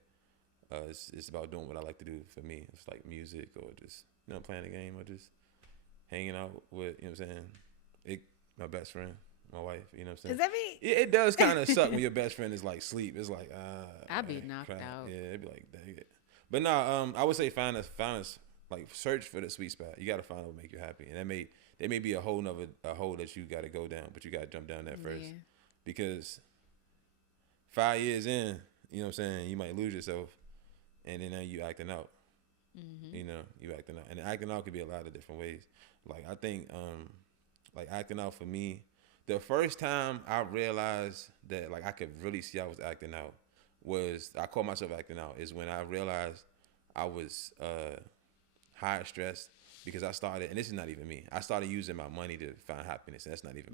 It's about doing what I like to do for me. It's like music, or just playing a game, or just hanging out with what I'm saying. My best friend, my wife. You know what I'm saying? Does that mean it does kind of suck when your best friend is like sleep? It's like I'd be knocked out. Yeah, it'd be like dang it. But no, I would say find us like search for the sweet spot. You got to find what make you happy, and there may be a hole that you got to go down, but you got to jump down that first. Yeah. Because 5 years in, you know what I'm saying, you might lose yourself, and then now you acting out. You acting out, and acting out could be a lot of different ways. Like I think, like acting out for me, the first time I realized that like I could really see I was acting out was I caught myself acting out is when I realized I was high stress because I started, and this is not even me. I started using my money to find happiness, and that's not even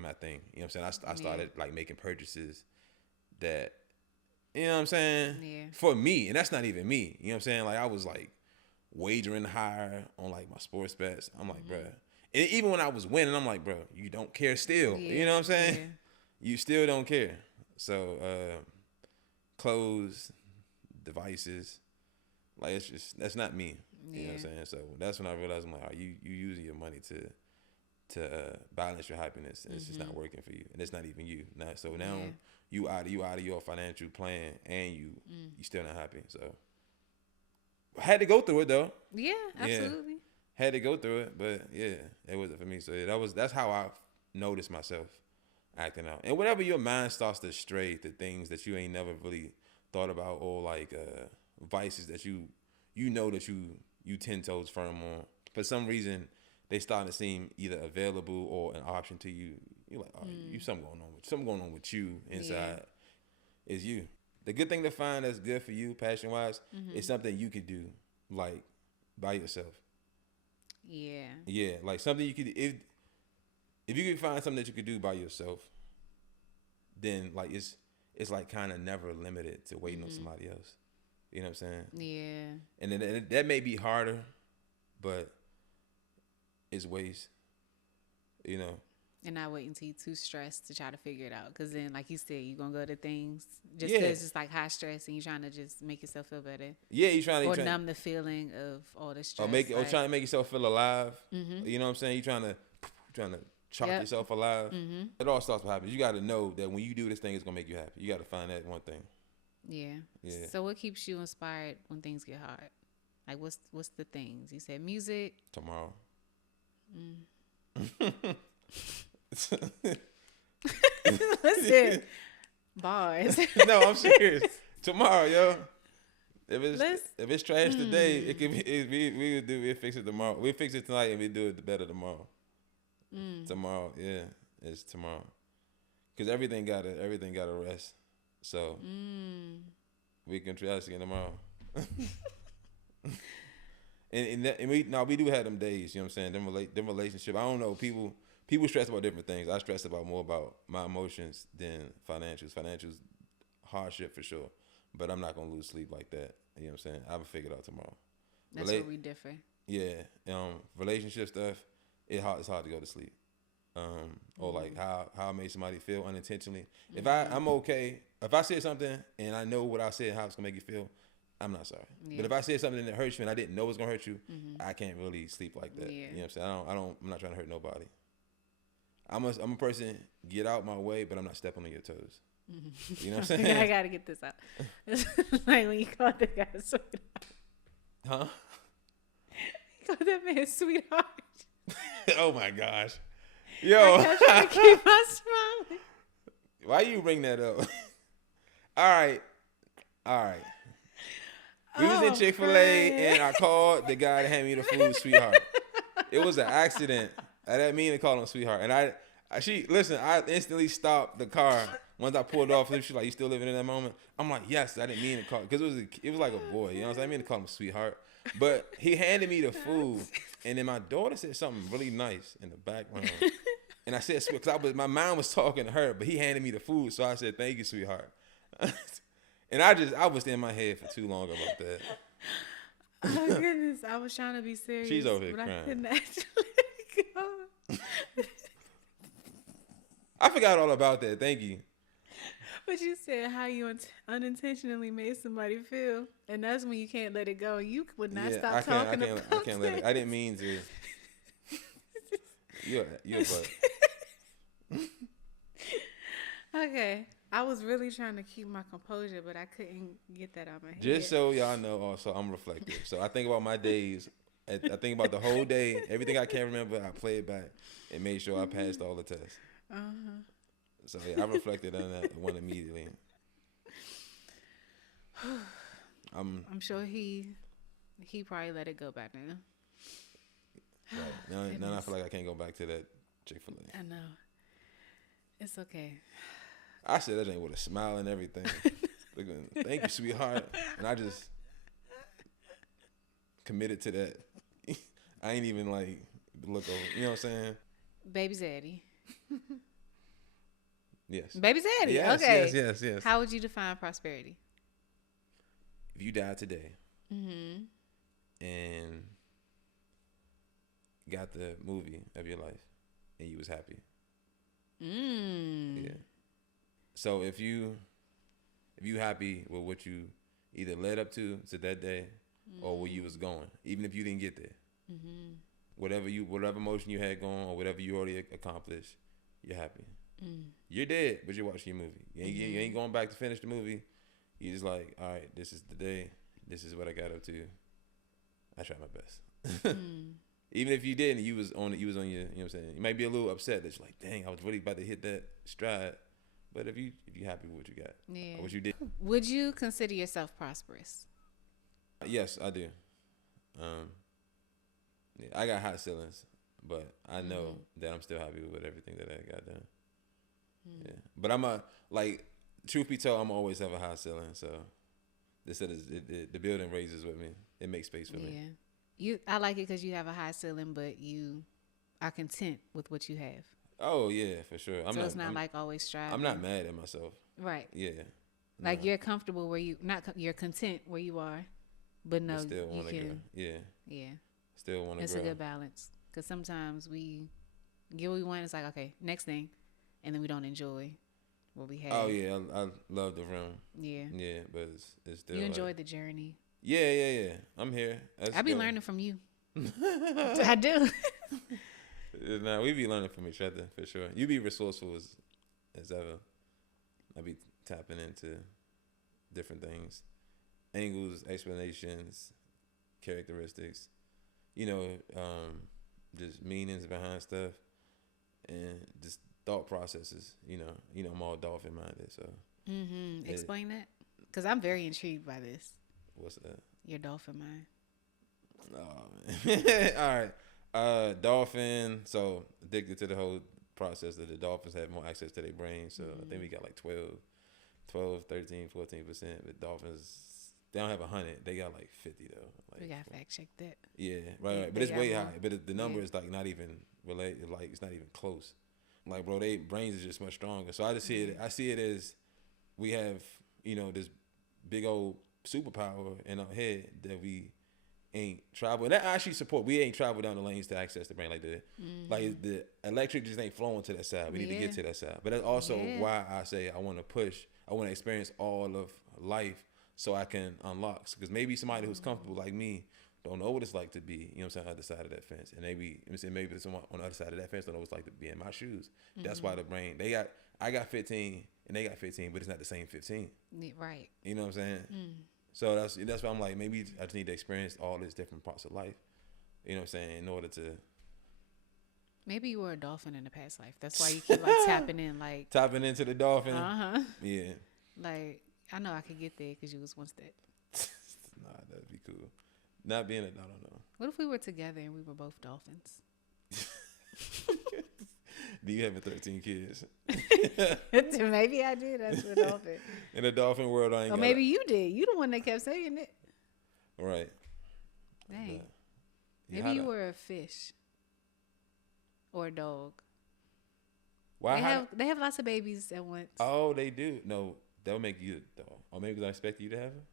my thing. You know what I'm saying? I started like making purchases that, you know what I'm saying? Yeah. For me, and that's not even me. You know what I'm saying? Like I was like wagering higher on like my sports bets. I'm like, bruh. And even when I was winning, I'm like, bro, you don't care still. Yeah. You know what I'm saying? Yeah. You still don't care. So clothes, devices, like it's just that's not me. You know what I'm saying? So that's when I realized I'm like, you using your money to balance your happiness, and it's just not working for you, and it's not even you. So now you out of your financial plan, and you still not happy. So I had to go through it though. Yeah, absolutely. Yeah. Had to go through it, but yeah, it wasn't for me. So yeah, that's how I noticed myself acting out. And whenever your mind starts to stray to things that you ain't never really thought about, or like vices that you know that you 10 toes firm on, for some reason they start to seem either available or an option to you. You're like, oh, you something going on with you inside is you. The good thing to find that's good for you, passion wise, is something you could do like by yourself. Yeah. Yeah, like something you could, if you could find something that you could do by yourself, then like it's like kind of never limited to waiting on somebody else. You know what I'm saying? Yeah. And then that may be harder, but it's ways, you know. And not wait until you're too stressed to try to figure it out. Because then, like you said, you're going to go to things just because it's like high stress and you're trying to just make yourself feel better. Yeah, you're trying to... numb the feeling of all the stress. Or trying to make yourself feel alive. You know what I'm saying? You're trying to chop yourself alive. It all starts with happiness. You got to know that when you do this thing, it's going to make you happy. You got to find that one thing. Yeah. Yeah. So what keeps you inspired when things get hard? Like what's the things? You said music. Tomorrow. Listen, bars. No, I'm serious. Tomorrow, yo. If it's trash today, it could be. We'll fix it tomorrow. We'll fix it tonight and we do it better tomorrow. Tomorrow, yeah, it's tomorrow. Cause everything gotta rest. So we can try this again tomorrow. and we do have them days. You know what I'm saying? Them relationship. I don't know. People stress about different things. I stress more about my emotions than financials. Financials, hardship for sure. But I'm not going to lose sleep like that. You know what I'm saying? I will figure it out tomorrow. That's where we differ. Yeah. Relationship stuff, it's hard to go to sleep. Or like how I made somebody feel unintentionally. If I'm okay, if I said something and I know what I said, how it's going to make you feel, I'm not sorry. Yeah. But if I said something that hurts you and I didn't know it's going to hurt you, I can't really sleep like that. Yeah. You know what I'm saying? I'm not trying to hurt nobody. I'm a person, get out my way, but I'm not stepping on your toes. You know what I'm saying? I gotta get this out. Like when you call the guy sweetheart. Huh? You call that man sweetheart. Oh my gosh. Yo. I trying to keep my smiling. Why you bring that up? All right. We was in Chick-fil-A and I called the guy to hand me the food, sweetheart. It was an accident. I didn't mean to call him sweetheart. And I instantly stopped the car once I pulled off. She was like, you still living in that moment? I'm like, yes, I didn't mean to call, because it was like a boy. You know what I'm saying? I mean to call him sweetheart. But he handed me the food, and then my daughter said something really nice in the background. And I said, because my mind was talking to her, but he handed me the food, so I said, thank you, sweetheart. And I was in my head for too long about that. Oh goodness, I was trying to be serious. She's over here but crying. I couldn't actually go. I forgot all about that. Thank you. But you said how you unintentionally made somebody feel, and that's when you can't let it go. You would not stop talking about I can't let it. I didn't mean to. You're a butt. Okay. I was really trying to keep my composure, but I couldn't get that out of my head. Just so y'all know, also, I'm reflective. So I think about my days. I think about the whole day. Everything I can't remember, I play it back and make sure I passed all the tests. So yeah, I reflected on that one immediately. I'm sure he probably let it go back then. Right. Now I feel like I can't go back to that Chick-fil-A. I know. It's okay. I said that ain't with a smile and everything. looking, thank you, sweetheart. And I just committed to that. I ain't even like look over. You know what I'm saying? Baby's daddy. Yes. Baby's daddy. Yes, okay. Yes. How would you define prosperity? If you died today Mm-hmm. and got the movie of your life and you was happy. Yeah. So if you happy with what you either led up to that day or where you was going, even if you didn't get there, whatever motion you had going or whatever you already accomplished, you're happy. You're dead, but you're watching your movie. You ain't going back to finish the movie. You just like, all right, this is the day. This is what I got up to. I tried my best. Even if you didn't, you was on your, you know what I'm saying? You might be a little upset that you're like, dang, I was really about to hit that stride. But if you happy with what you got, or what you did. Would you consider yourself prosperous? Yes, I do. Yeah, I got high ceilings, but I know that I'm still happy with everything that I got done. Yeah, but truth be told, I'm always have a high ceiling. So this is the building raises with me. It makes space for me. Yeah, I like it because you have a high ceiling, but you are content with what you have. Oh yeah, for sure. It's not like always striving. I'm not mad at myself. Right. Yeah. Like you're comfortable where you're content where you are, but no, still you can. Grow. Yeah. Yeah. Still want to grow. It's a good balance because sometimes we get what we want. It's like, okay, next thing, and then we don't enjoy what we have. Oh yeah, I love the room. Yeah. Yeah, but it's still. You enjoyed the journey. Yeah. I'm here. I be learning from you. I do. Nah, we be learning from each other for sure. You be resourceful as ever. I be tapping into different things, angles, explanations, characteristics. Just meanings behind stuff, and just thought processes. I'm all dolphin minded. So. Explain that, because I'm very intrigued by this. What's that? Your dolphin mind. Oh man. All right. Dolphin. So addicted to the whole process that the dolphins have more access to their brain. So I think we got like 12, 13, 14%. But dolphins, they don't have 100. They got like 50 though. Like, we got to fact check that. Yeah, right. But it's way high. But the number is like not even related. Like it's not even close. Like bro, their brains is just much stronger. So I just see it. I see it as we have this big old superpower in our head that we ain't travel. And that I actually support. We ain't travel down the lanes to access the brain like that. Like the electric just ain't flowing to that side. We need to get to that side. But that's also why I say I want to push. I want to experience all of life so I can unlock. Because maybe somebody who's comfortable like me don't know what it's like to be, you know what I'm saying, on the other side of that fence. And maybe someone on the other side of that fence don't know what it's like to be in my shoes. That's why the brain, I got 15 and they got 15, but it's not the same 15. Right. You know what I'm saying? So that's why I'm like, maybe I just need to experience all these different parts of life. You know what I'm saying? In order to. Maybe you were a dolphin in a past life. That's why you keep tapping in, tapping into the dolphin. Yeah. Like I know I could get there because you was once that. Nah, that'd be cool. Not being I don't know. What if we were together and we were both dolphins? Do you have 13 kids? Maybe I did. That's a dolphin. In the dolphin world, I ain't. Or maybe you did. You the one that kept saying it. Right. Dang. Maybe you were a fish. Or a dog. Why? They have lots of babies at once. Oh, they do. No, they'll make you a dog. Or maybe I expect you to have it.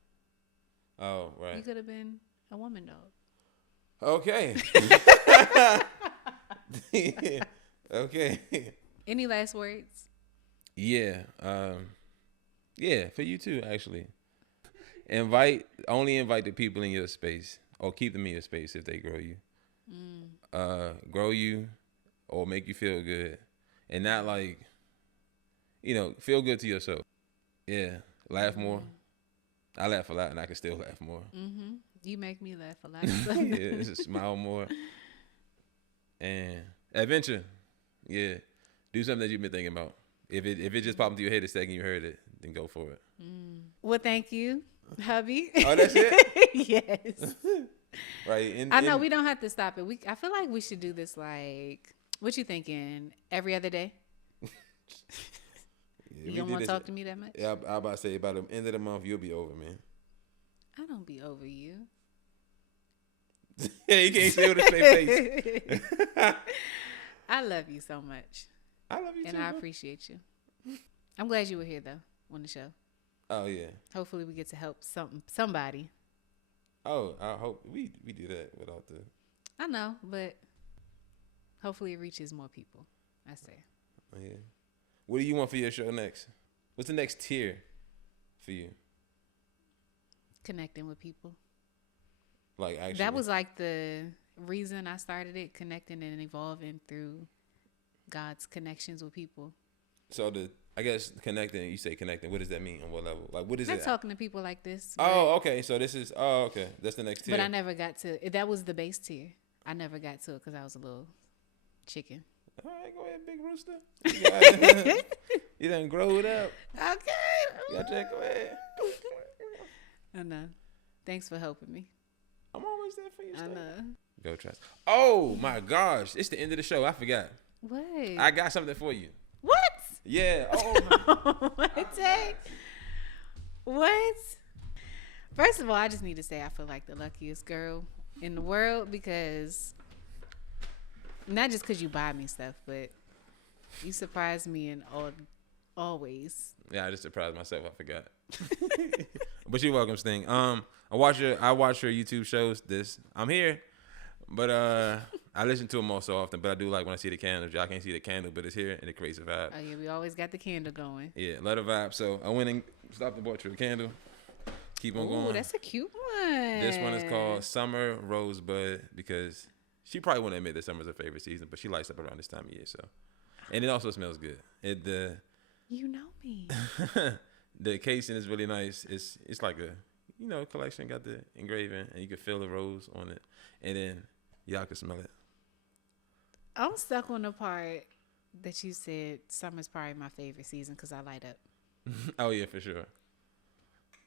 Oh, right. You could have been a woman dog. Okay. Okay. Any last words? Yeah. Yeah, for you too, actually. Only invite the people in your space, or keep them in your space if they grow you. Grow you or make you feel good. And not feel good to yourself. Yeah. Laugh more. I laugh a lot and I can still laugh more. You make me laugh a lot. Yeah, just smile more. And adventure. Yeah. Do something that you've been thinking about. If it just popped into your head the second you heard it, then go for it. Well, thank you, hubby. Oh, that's it? Yes. Right. I know we don't have to stop it. I feel like we should do this what you thinking? Every other day? Yeah. You don't want to talk to me that much? Yeah, I about to say, by the end of the month, you'll be over, man. I don't be over you. Yeah, you can't say with a straight face. I love you so much. I love you too. And I appreciate you. I'm glad you were here, though, on the show. Oh, yeah. Hopefully we get to help somebody. Oh, I hope we do that without the... I know, but hopefully it reaches more people, I say. Oh, yeah. What do you want for your show next? What's the next tier for you? Connecting with people. Like, actually. That was like the reason I started it, connecting and evolving through God's connections with people. So I guess connecting, you say connecting, what does that mean? On what level? Like, what is it? Not talking to people like this. Oh, okay. So this is, okay. That's the next tier. But I never got to, that was the base tier. I never got to it because I was a little chicken. All right, go ahead, big rooster. You done grow it up. Okay. Gotcha, go ahead. I know. Thanks for helping me. I'm always there for you. I know. Go try. Oh, my gosh. It's the end of the show. I forgot. What? I got something for you. What? Yeah. Oh, What? First of all, I just need to say I feel like the luckiest girl in the world because not just because you buy me stuff, but you surprise me in all ways. Yeah, I just surprised myself. I forgot. But you're welcome, Sting. I watch your YouTube shows. I'm here, but I listen to them all so often. But I do like when I see the candles. Y'all can't see the candle, but it's here and it creates a vibe. Oh yeah, we always got the candle going. Yeah, let a vibe. So I went and stopped and bought you a candle. Keep on going. That's a cute one. This one is called Summer Rosebud because she probably wouldn't admit that summer's her favorite season, but she lights up around this time of year. So, and it also smells good. You know me. The casing is really nice. It's like a collection. Got the engraving, and you can feel the rose on it, and then y'all can smell it. I'm stuck on the part that you said summer's probably my favorite season because I light up. Oh yeah, for sure.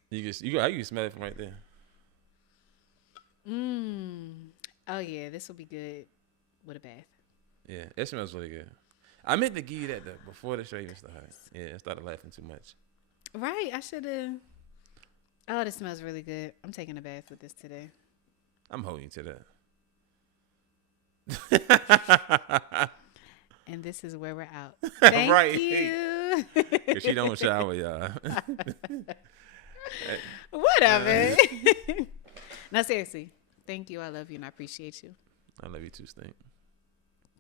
You can smell it from right there. Oh yeah, this will be good with a bath. Yeah, it smells really good. I meant to give you that though before the show even started. Yeah, I started laughing too much. Right, I should have. Oh, this smells really good. I'm taking a bath with this today. I'm holding you to that. And this is where we're out. Thank right. you. Cause she don't shower, y'all. Whatever. No, seriously. Thank you. I love you and I appreciate you. I love you too, Stink.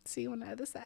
See you on the other side.